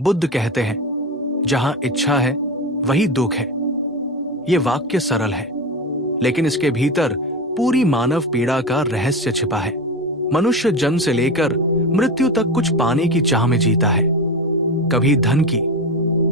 बुद्ध कहते हैं, जहां इच्छा है वही दुख है। ये वाक्य सरल है, लेकिन इसके भीतर पूरी मानव पीड़ा का रहस्य छिपा है। मनुष्य जन्म से लेकर मृत्यु तक कुछ पाने की चाह में जीता है, कभी धन की,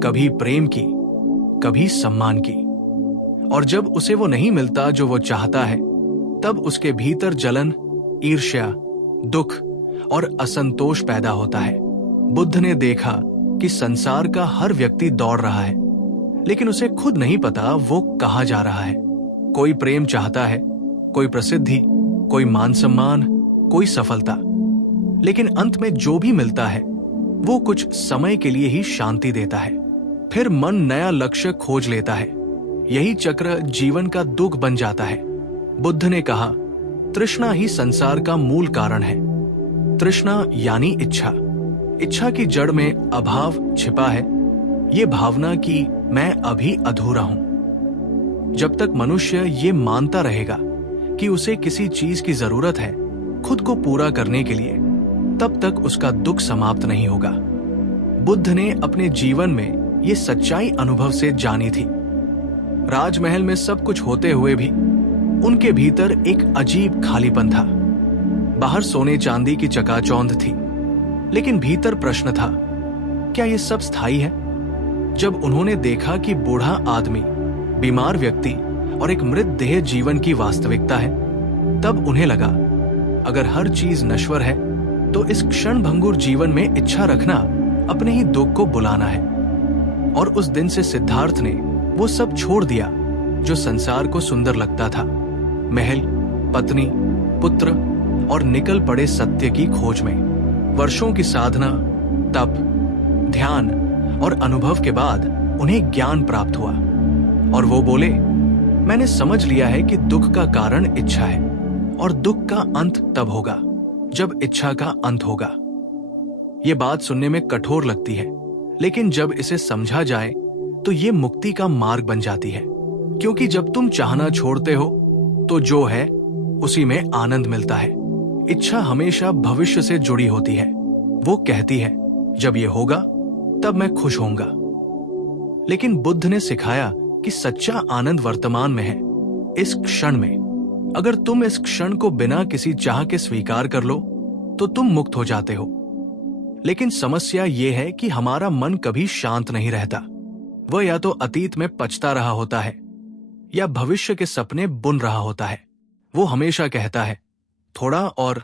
कभी प्रेम की, कभी सम्मान की। और जब उसे वो नहीं मिलता जो वो चाहता है, तब उसके भीतर जलन, ईर्ष्या, दुख और असंतोष पैदा होता है। बुद्ध ने देखा कि संसार का हर व्यक्ति दौड़ रहा है, लेकिन उसे खुद नहीं पता वो कहाँ जा रहा है। कोई प्रेम चाहता है, कोई प्रसिद्धि, कोई मान सम्मान, कोई सफलता, लेकिन अंत में जो भी मिलता है वो कुछ समय के लिए ही शांति देता है। फिर मन नया लक्ष्य खोज लेता है। यही चक्र जीवन का दुख बन जाता है। बुद्ध ने कहा, तृष्णा ही संसार का मूल कारण है। तृष्णा यानी इच्छा। इच्छा की जड़ में अभाव छिपा है, ये भावना कि मैं अभी अधूरा हूं। जब तक मनुष्य ये मानता रहेगा कि उसे किसी चीज की जरूरत है खुद को पूरा करने के लिए, तब तक उसका दुख समाप्त नहीं होगा। बुद्ध ने अपने जीवन में ये सच्चाई अनुभव से जानी थी। राजमहल में सब कुछ होते हुए भी उनके भीतर एक अजीब खालीपन था। बाहर सोने चांदी की चकाचौंध थी, लेकिन भीतर प्रश्न था, क्या ये सब स्थायी है? जब उन्होंने देखा कि बूढ़ा आदमी, बीमार व्यक्ति और एक मृत देह जीवन की वास्तविकता है, तब उन्हें लगा, अगर हर चीज नश्वर है तो इस क्षण भंगुर जीवन में इच्छा रखना अपने ही दुख को बुलाना है। और उस दिन से सिद्धार्थ ने वो सब छोड़ दिया जो संसार को सुंदर लगता था। महल, पत्नी, पुत्र और निकल पड़े सत्य की खोज में। वर्षों की साधना, तप, ध्यान और अनुभव के बाद उन्हें ज्ञान प्राप्त हुआ और वो बोले, मैंने समझ लिया है कि दुख का कारण इच्छा है और दुख का अंत तब होगा जब इच्छा का अंत होगा। ये बात सुनने में कठोर लगती है, लेकिन जब इसे समझा जाए तो ये मुक्ति का मार्ग बन जाती है। क्योंकि जब तुम चाहना छोड़ते हो तो जो है उसी में आनंद मिलता है। इच्छा हमेशा भविष्य से जुड़ी होती है। वो कहती है, जब ये होगा तब मैं खुश होऊंगा। लेकिन बुद्ध ने सिखाया कि सच्चा आनंद वर्तमान में है, इस क्षण में। अगर तुम इस क्षण को बिना किसी चाह के स्वीकार कर लो तो तुम मुक्त हो जाते हो। लेकिन समस्या ये है कि हमारा मन कभी शांत नहीं रहता। वह या तो अतीत में पछता रहा होता है या भविष्य के सपने बुन रहा होता है। वो हमेशा कहता है, थोड़ा और,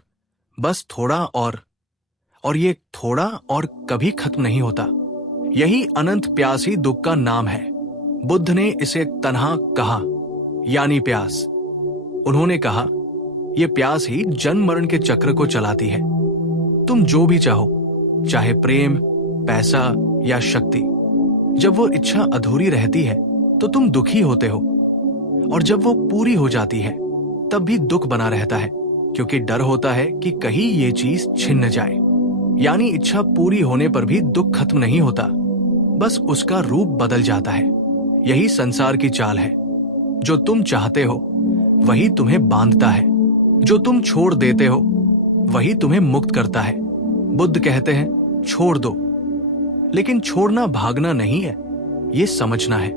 बस थोड़ा और ये थोड़ा और कभी खत्म नहीं होता। यही अनंत प्यास ही दुख का नाम है। बुद्ध ने इसे तन्हा कहा, यानी प्यास। उन्होंने कहा, यह प्यास ही जन्म मरण के चक्र को चलाती है। तुम जो भी चाहो, चाहे प्रेम, पैसा या शक्ति, जब वो इच्छा अधूरी रहती है तो तुम दुखी होते हो, और जब वो पूरी हो जाती है तब भी दुख बना रहता है, क्योंकि डर होता है कि कहीं ये चीज छिन न जाए। यानी इच्छा पूरी होने पर भी दुख खत्म नहीं होता, बस उसका रूप बदल जाता है। यही संसार की चाल है। जो तुम चाहते हो वही तुम्हें बांधता है, जो तुम छोड़ देते हो वही तुम्हें मुक्त करता है। बुद्ध कहते हैं, छोड़ दो। लेकिन छोड़ना भागना नहीं है, ये समझना है।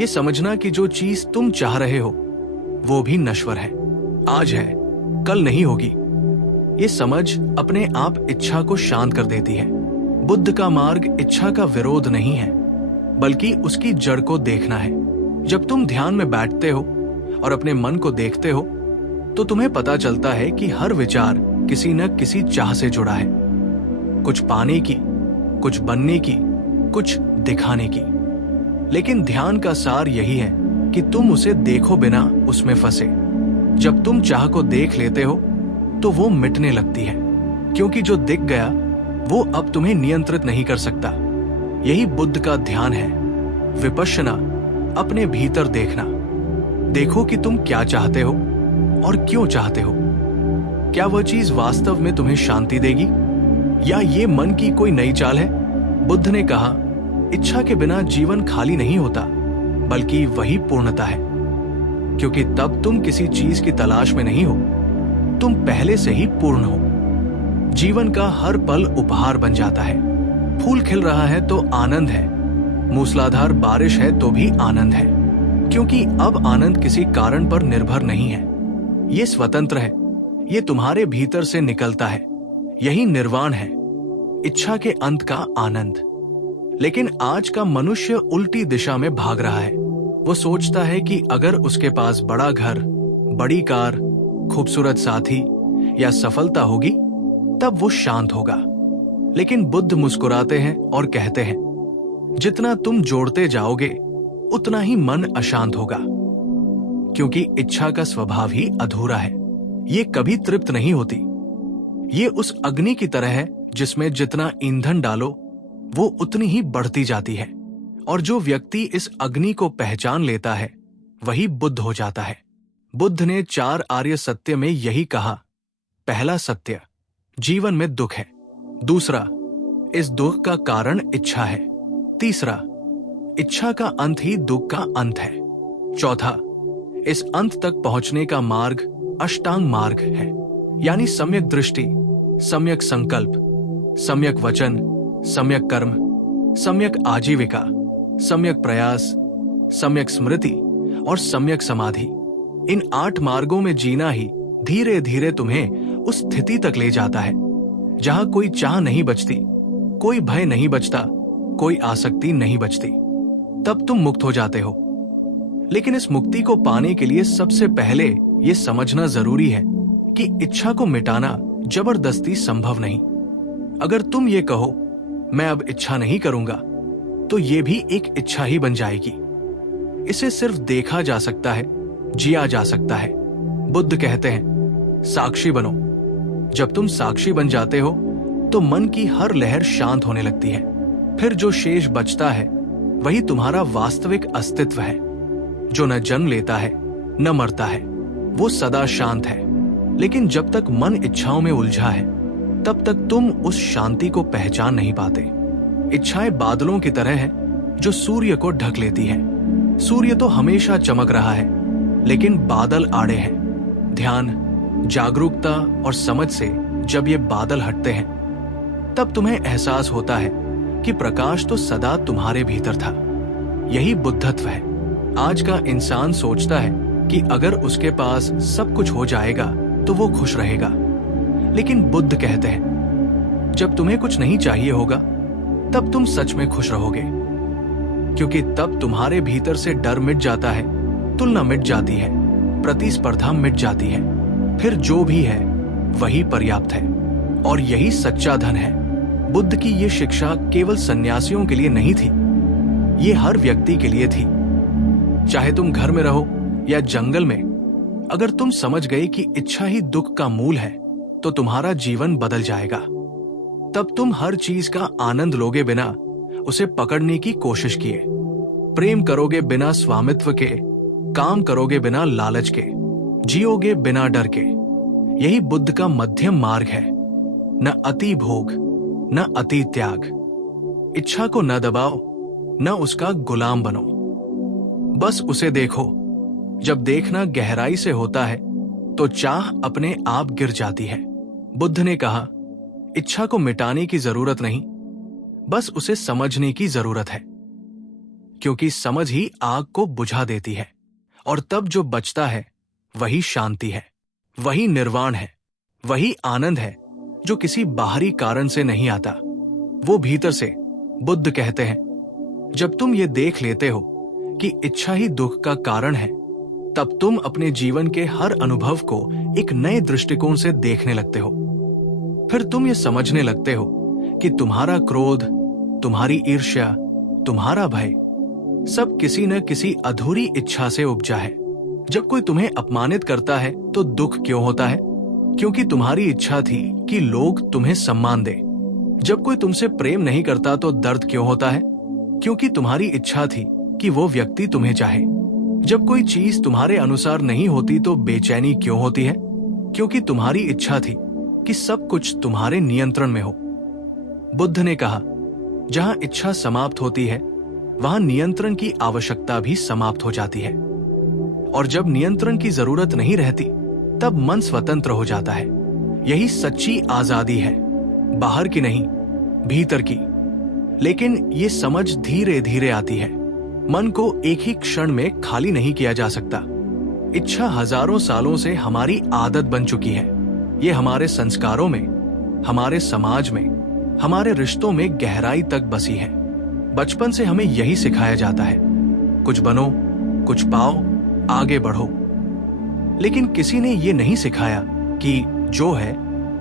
ये समझना कि जो चीज तुम चाह रहे हो वो भी नश्वर है, आज है, कल नहीं होगी। ये समझ अपने आप इच्छा को शांत कर देती है। बुद्ध का मार्ग इच्छा का विरोध नहीं है, बल्कि उसकी जड़ को देखना है। जब तुम ध्यान में बैठते हो और अपने मन को देखते हो तो तुम्हें पता चलता है कि हर विचार किसी न किसी चाह से जुड़ा है। कुछ पाने की, कुछ बनने की, कुछ दिखाने की। लेकिन ध्यान का सार यही है कि तुम उसे देखो बिना उसमें फंसे। जब तुम चाह को देख लेते हो तो वो मिटने लगती है, क्योंकि जो दिख गया वो अब तुम्हें नियंत्रित नहीं कर सकता। यही बुद्ध का ध्यान है, विपश्यना, अपने भीतर देखना। देखो कि तुम क्या चाहते हो और क्यों चाहते हो। क्या वह चीज वास्तव में तुम्हें शांति देगी या ये मन की कोई नई चाल है? बुद्ध ने कहा, इच्छा के बिना जीवन खाली नहीं होता, बल्कि वही पूर्णता है। क्योंकि तब तुम किसी चीज की तलाश में नहीं हो, तुम पहले से ही पूर्ण हो। जीवन का हर पल उपहार बन जाता है। फूल खिल रहा है तो आनंद है, मूसलाधार बारिश है तो भी आनंद है, क्योंकि अब आनंद किसी कारण पर निर्भर नहीं है। ये स्वतंत्र है, ये तुम्हारे भीतर से निकलता है। यही निर्वाण है, इच्छा के अंत का आनंद। लेकिन आज का मनुष्य उल्टी दिशा में भाग रहा है। वो सोचता है कि अगर उसके पास बड़ा घर, बड़ी कार, खूबसूरत साथी या सफलता होगी तब वो शांत होगा। लेकिन बुद्ध मुस्कुराते हैं और कहते हैं, जितना तुम जोड़ते जाओगे उतना ही मन अशांत होगा, क्योंकि इच्छा का स्वभाव ही अधूरा है। ये कभी तृप्त नहीं होती। ये उस अग्नि की तरह है जिसमें जितना ईंधन डालो वो उतनी ही बढ़ती जाती है। और जो व्यक्ति इस अग्नि को पहचान लेता है वही बुद्ध हो जाता है। बुद्ध ने 4 आर्य सत्य में यही कहा। पहला सत्य, जीवन में दुख है। दूसरा, इस दुख का कारण इच्छा है। तीसरा, इच्छा का अंत ही दुख का अंत है। चौथा, इस अंत तक पहुंचने का मार्ग अष्टांग मार्ग है, यानी सम्यक दृष्टि, सम्यक संकल्प, सम्यक वचन, सम्यक कर्म, सम्यक आजीविका, सम्यक प्रयास, सम्यक स्मृति और सम्यक समाधि। इन 8 मार्गों में जीना ही धीरे धीरे तुम्हें उस स्थिति तक ले जाता है जहां कोई चाह नहीं बचती, कोई भय नहीं बचता, कोई आसक्ति नहीं बचती। तब तुम मुक्त हो जाते हो। लेकिन इस मुक्ति को पाने के लिए सबसे पहले यह समझना जरूरी है कि इच्छा को मिटाना जबरदस्ती संभव नहीं। अगर तुम ये कहो, मैं अब इच्छा नहीं करूंगा, तो ये भी एक इच्छा ही बन जाएगी। इसे सिर्फ देखा जा सकता है, जिया जा सकता है। बुद्ध कहते हैं, साक्षी बनो। जब तुम साक्षी बन जाते हो तो मन की हर लहर शांत होने लगती है। फिर जो शेष बचता है वही तुम्हारा वास्तविक अस्तित्व है, जो न जन्म लेता है न मरता है। वो सदा शांत है। लेकिन जब तक मन इच्छाओं में उलझा है तब तक तुम उस शांति को पहचान नहीं पाते। इच्छाएं बादलों की तरह है जो सूर्य को ढक लेती है। सूर्य तो हमेशा चमक रहा है, लेकिन बादल आड़े हैं। ध्यान, जागरूकता और समझ से जब ये बादल हटते हैं तब तुम्हें एहसास होता है कि प्रकाश तो सदा तुम्हारे भीतर था। यही बुद्धत्व है। आज का इंसान सोचता है कि अगर उसके पास सब कुछ हो जाएगा तो वो खुश रहेगा। लेकिन बुद्ध कहते हैं, जब तुम्हें कुछ नहीं चाहिए होगा तब तुम सच में खुश रहोगे, क्योंकि तब तुम्हारे भीतर से डर मिट जाता है, तुलना मिट जाती है, प्रतिस्पर्धा मिट जाती है। फिर जो भी है वही पर्याप्त है, और यही सच्चा धन है। बुद्ध की ये शिक्षा केवल सन्यासियों के लिए नहीं थी, ये हर व्यक्ति के लिए थी। चाहे तुम घर में रहो या जंगल में, अगर तुम समझ गए कि इच्छा ही दुख का मूल है तो तुम्हारा जीवन बदल जाएगा। तब तुम हर चीज का आनंद लोगे बिना उसे पकड़ने की कोशिश किए। प्रेम करोगे बिना स्वामित्व के, काम करोगे बिना लालच के, जियोगे बिना डर के। यही बुद्ध का मध्यम मार्ग है। न अति भोग, न अति त्याग। इच्छा को न दबाओ, न उसका गुलाम बनो। बस उसे देखो। जब देखना गहराई से होता है तो चाह अपने आप गिर जाती है। बुद्ध ने कहा, इच्छा को मिटाने की जरूरत नहीं, बस उसे समझने की जरूरत है, क्योंकि समझ ही आग को बुझा देती है। और तब जो बचता है वही शांति है, वही निर्वाण है, वही आनंद है जो किसी बाहरी कारण से नहीं आता, वो भीतर से। बुद्ध कहते हैं, जब तुम ये देख लेते हो कि इच्छा ही दुख का कारण है, तब तुम अपने जीवन के हर अनुभव को एक नए दृष्टिकोण से देखने लगते हो। फिर तुम ये समझने लगते हो कि तुम्हारा क्रोध, तुम्हारी ईर्ष्या, तुम्हारा भय सब किसी न किसी अधूरी इच्छा से उपजा है। जब कोई तुम्हें अपमानित करता है तो दुख क्यों होता है? क्योंकि तुम्हारी इच्छा थी कि लोग तुम्हें सम्मान दें। जब कोई तुमसे प्रेम नहीं करता तो दर्द क्यों होता है? क्योंकि तुम्हारी इच्छा थी कि वो व्यक्ति तुम्हें चाहे। जब कोई चीज तुम्हारे अनुसार नहीं होती तो बेचैनी क्यों होती है? क्योंकि तुम्हारी इच्छा थी कि सब कुछ तुम्हारे नियंत्रण में हो। बुद्ध ने कहा, जहां इच्छा समाप्त होती है वहां नियंत्रण की आवश्यकता भी समाप्त हो जाती है। और जब नियंत्रण की जरूरत नहीं रहती तब मन स्वतंत्र हो जाता है। यही सच्ची आजादी है, बाहर की नहीं, भीतर की। लेकिन ये समझ धीरे धीरे आती है। मन को एक ही क्षण में खाली नहीं किया जा सकता। इच्छा हजारों सालों से हमारी आदत बन चुकी है। ये हमारे संस्कारों में, हमारे समाज में, हमारे रिश्तों में गहराई तक बसी है। बचपन से हमें यही सिखाया जाता है, कुछ बनो, कुछ पाओ, आगे बढ़ो। लेकिन किसी ने ये नहीं सिखाया कि जो है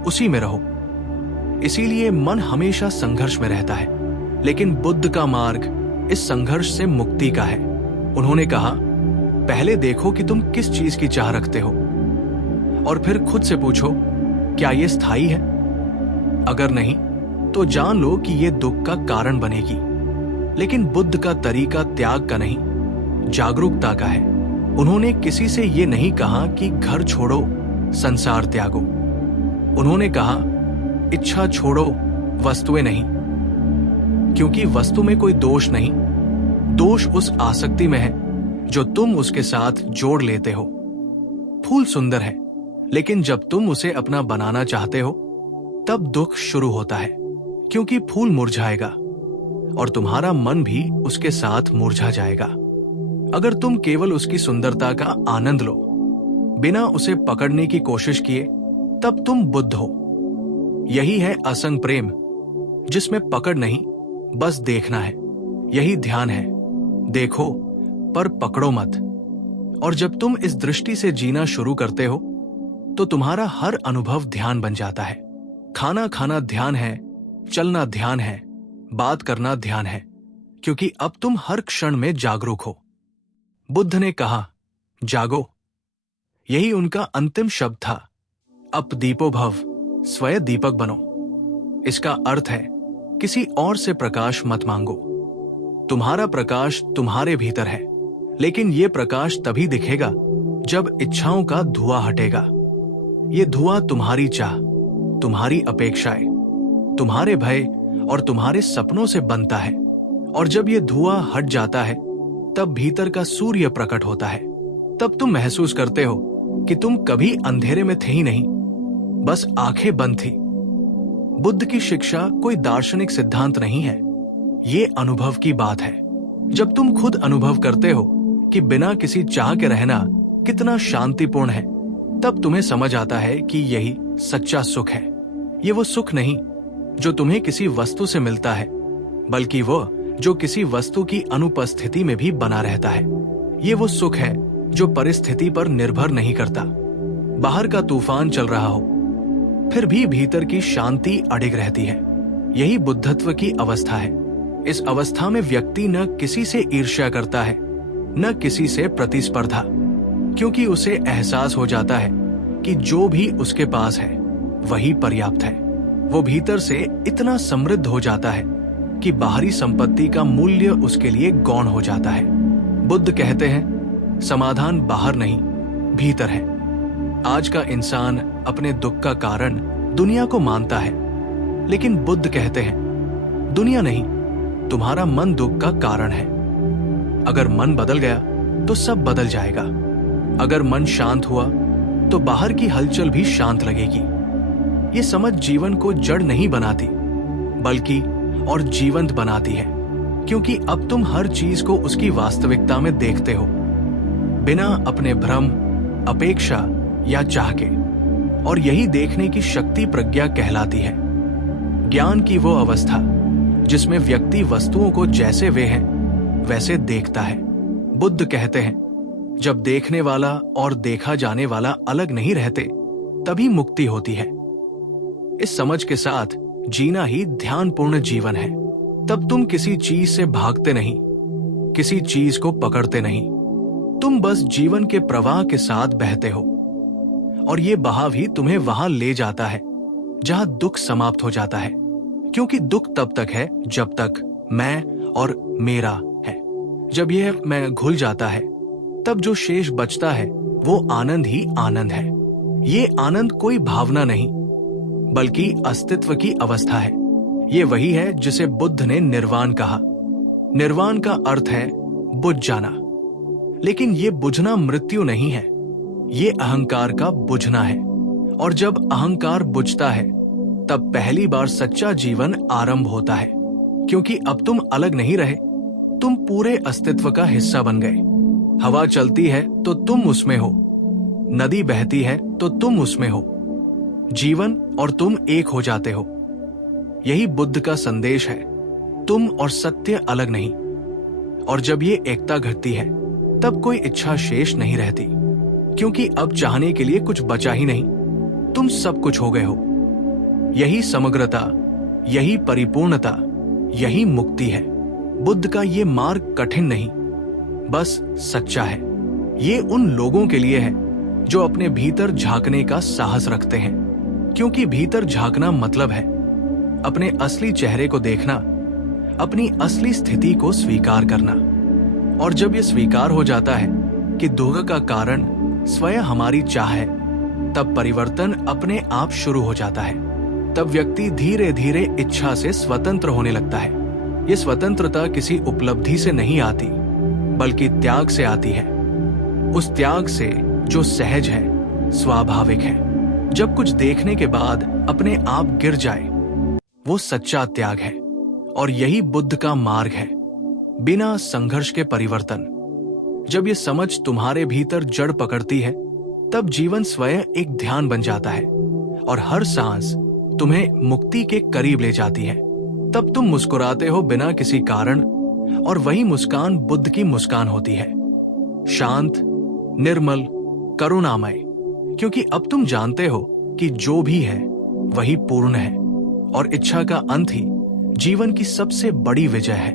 उसी में रहो। इसीलिए मन हमेशा संघर्ष में रहता है। लेकिन बुद्ध का मार्ग इस संघर्ष से मुक्ति का है। उन्होंने कहा, पहले देखो कि तुम किस चीज की चाह रखते हो, और फिर खुद से पूछो, क्या यह स्थायी है? अगर नहीं, तो जान लो कि यह दुख का कारण बनेगी। लेकिन बुद्ध का तरीका त्याग का नहीं, जागरूकता का है। उन्होंने किसी से यह नहीं कहा कि घर छोड़ो, संसार त्यागो। उन्होंने कहा, इच्छा छोड़ो, वस्तुएं नहीं। क्योंकि वस्तु में कोई दोष नहीं, दोष उस आसक्ति में है जो तुम उसके साथ जोड़ लेते हो। फूल सुंदर है, लेकिन जब तुम उसे अपना बनाना चाहते हो तब दुख शुरू होता है, क्योंकि फूल मुरझाएगा और तुम्हारा मन भी उसके साथ मुरझा जाएगा। अगर तुम केवल उसकी सुंदरता का आनंद लो, बिना उसे पकड़ने की कोशिश किए, तब तुम बुद्ध हो। यही है असंग प्रेम, जिसमें पकड़ नहीं, बस देखना है। यही ध्यान है, देखो पर पकड़ो मत। और जब तुम इस दृष्टि से जीना शुरू करते हो तो तुम्हारा हर अनुभव ध्यान बन जाता है। खाना खाना ध्यान है, चलना ध्यान है, बात करना ध्यान है, क्योंकि अब तुम हर क्षण में जागरूक हो। बुद्ध ने कहा, जागो। यही उनका अंतिम शब्द था। अप दीपो भव, स्वयं दीपक बनो। इसका अर्थ है, किसी और से प्रकाश मत मांगो। तुम्हारा प्रकाश तुम्हारे भीतर है, लेकिन यह प्रकाश तभी दिखेगा जब इच्छाओं का धुआं हटेगा। ये धुआं तुम्हारी चाह, तुम्हारी अपेक्षाएं, तुम्हारे भय और तुम्हारे सपनों से बनता है। और जब ये धुआं हट जाता है, तब भीतर का सूर्य प्रकट होता है। तब तुम महसूस करते हो कि तुम कभी अंधेरे में थे ही नहीं, बस आंखें बंद थी। बुद्ध की शिक्षा कोई दार्शनिक सिद्धांत नहीं है, ये अनुभव की बात है। जब तुम खुद अनुभव करते हो कि बिना किसी चाह के रहना कितना शांतिपूर्ण है, तब तुम्हें समझ आता है कि यही सच्चा सुख है। ये वो सुख नहीं जो तुम्हें किसी वस्तु से मिलता है, बल्कि वो जो किसी वस्तु की अनुपस्थिति में भी बना रहता है। ये वो सुख है जो परिस्थिति पर निर्भर नहीं करता। बाहर का तूफान चल रहा हो, फिर भी भीतर की शांति अडिग रहती है। यही बुद्धत्व की अवस्था है। इस अवस्था में व्यक्ति न किसी से ईर्ष्या करता है, न किसी से प्रतिस्पर्धा, क्योंकि उसे एहसास हो जाता है कि जो भी उसके पास है वही पर्याप्त है। वो भीतर से इतना समृद्ध हो जाता है कि बाहरी संपत्ति का मूल्य उसके लिए गौण हो जाता है। बुद्ध कहते हैं, समाधान बाहर नहीं, भीतर है। आज का इंसान अपने दुख का कारण दुनिया को मानता है, लेकिन बुद्ध कहते हैं, दुनिया नहीं, तुम्हारा मन दुख का कारण है। अगर मन बदल गया तो सब बदल जाएगा। अगर मन शांत हुआ तो बाहर की हलचल भी शांत लगेगी। ये समझ जीवन को जड़ नहीं बनाती, बल्कि और जीवंत बनाती है, क्योंकि अब तुम हर चीज को उसकी वास्तविकता में देखते हो, बिना अपने भ्रम, अपेक्षा या चाह के। और यही देखने की शक्ति प्रज्ञा कहलाती है। ज्ञान की वो अवस्था जिसमें व्यक्ति वस्तुओं को जैसे वे हैं वैसे देखता है। बुद्ध कहते हैं, जब देखने वाला और देखा जाने वाला अलग नहीं रहते, तभी मुक्ति होती है। इस समझ के साथ जीना ही ध्यानपूर्ण जीवन है। तब तुम किसी चीज से भागते नहीं, किसी चीज को पकड़ते नहीं, तुम बस जीवन के प्रवाह के साथ बहते हो। और ये बहाव ही तुम्हें वहां ले जाता है जहां दुख समाप्त हो जाता है, क्योंकि दुख तब तक है जब तक मैं और मेरा है। जब यह मैं घुल जाता है, तब जो शेष बचता है वो आनंद ही आनंद है। ये आनंद कोई भावना नहीं, बल्कि अस्तित्व की अवस्था है। ये वही है जिसे बुद्ध ने निर्वाण कहा। निर्वाण का अर्थ है बुझ जाना, लेकिन ये बुझना मृत्यु नहीं है, ये अहंकार का बुझना है। और जब अहंकार बुझता है, तब पहली बार सच्चा जीवन आरंभ होता है। क्योंकि अब तुम अलग नहीं रहे, तुम पूरे अस्तित्व का हिस्सा बन गए। हवा चलती है तो तुम उसमें हो, नदी बहती है तो तुम उसमें हो, जीवन और तुम एक हो जाते हो। यही बुद्ध का संदेश है, तुम और सत्य अलग नहीं। और जब ये एकता घटती है तब कोई इच्छा शेष नहीं रहती, क्योंकि अब चाहने के लिए कुछ बचा ही नहीं, तुम सब कुछ हो गए हो। यही समग्रता, यही परिपूर्णता, यही मुक्ति है। बुद्ध का ये मार्ग कठिन नहीं, बस सच्चा है। ये उन लोगों के लिए है जो अपने भीतर झांकने का साहस रखते हैं, क्योंकि भीतर झांकना मतलब है अपने असली चेहरे को देखना, अपनी असली स्थिति को स्वीकार करना। और जब यह स्वीकार हो जाता है कि दुख का कारण स्वयं हमारी चाह है, तब परिवर्तन अपने आप शुरू हो जाता है। तब व्यक्ति धीरे धीरे इच्छा से स्वतंत्र होने लगता है। ये स्वतंत्रता किसी उपलब्धि से नहीं आती, बल्कि त्याग से आती है। उस त्याग से जो सहज है, स्वाभाविक है। जब कुछ देखने के बाद अपने आप गिर जाए, वो सच्चा त्याग है। और यही बुद्ध का मार्ग है, बिना संघर्ष के परिवर्तन। जब ये समझ तुम्हारे भीतर जड़ पकड़ती है, तब जीवन स्वयं एक ध्यान बन जाता है और हर सांस तुम्हें मुक्ति के करीब ले जाती है। तब तुम मुस्कुराते हो बिना किसी कारण, और वही मुस्कान बुद्ध की मुस्कान होती है, शांत, निर्मल, करुणामय। क्योंकि अब तुम जानते हो कि जो भी है वही पूर्ण है, और इच्छा का अंत ही जीवन की सबसे बड़ी विजय है।